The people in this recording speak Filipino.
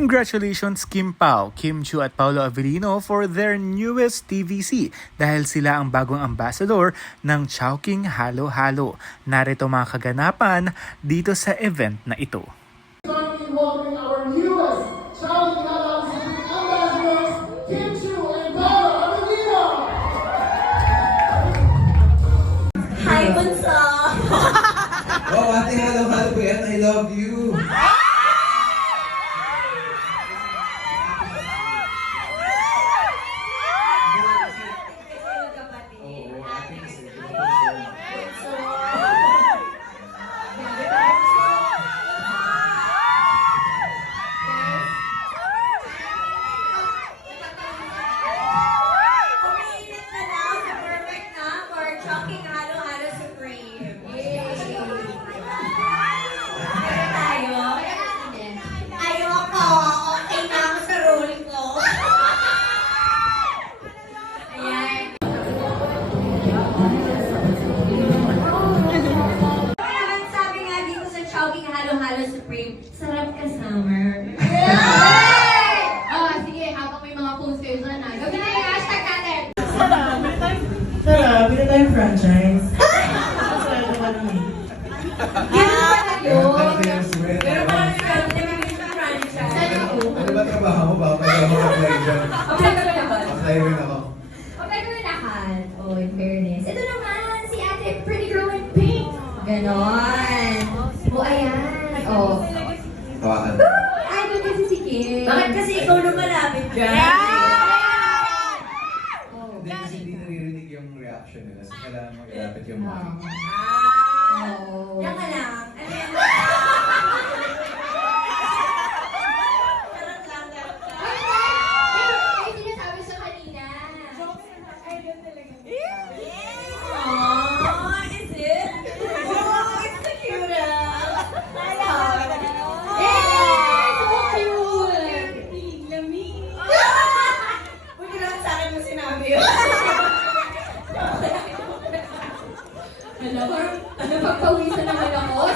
Congratulations Kim Pao, Kim Chiu at Paolo Avellino for their newest TVC dahil sila ang bagong ambassador ng Chowking Halo Halo. Narito mga kaganapan dito sa event na ito. Welcoming our newest Chowking Halo ambassadors, Kim Chiu and Paolo Avellino. Hi, Bunso! Oh, ate, halo-halo po yan. I love you. Umiinit na lang sa perfect na for Chowking Halo Halo Supreme. Kaya tayo? Ayoko. Okay na ako sa role ko. Ayan. Kaya sabi nga dito sa Chowking Halo Halo Supreme, sarap ka summer. Sige, habang may mga post kayo dyan, gawin na yung hashtag natin. Tara, bili tayong franchise. Maswerte ka naman. Ganun pa na yun. Pero parang ikaw, nabibili sa franchise. ano ba trabaho mo ba? Pwede ako mag-apply dyan. Apply ka na ba? Apply rin ako. Apply ka na lahat. Oh, in fairness. Ito naman, si ate Pretty Girl in Pink. Ganon. Oh, ayan. Oh. Tawakan. Ay, doon kasi si Kim. Bakit kasi ikaw lumalapit dyan? Oh. Hindi kasi hindi naririnig yung reaction nila. So kailangan mag-ilapit yung mic. Oh. Yan ka lang. Ano yan? Charot lang, charot lang. Ay, sinasabi siya kanina. Oh, is it? Oh, it's the cutest. Huwag ka naman sa akin mo sinabi yun. Ano, pagpawisan naman ako.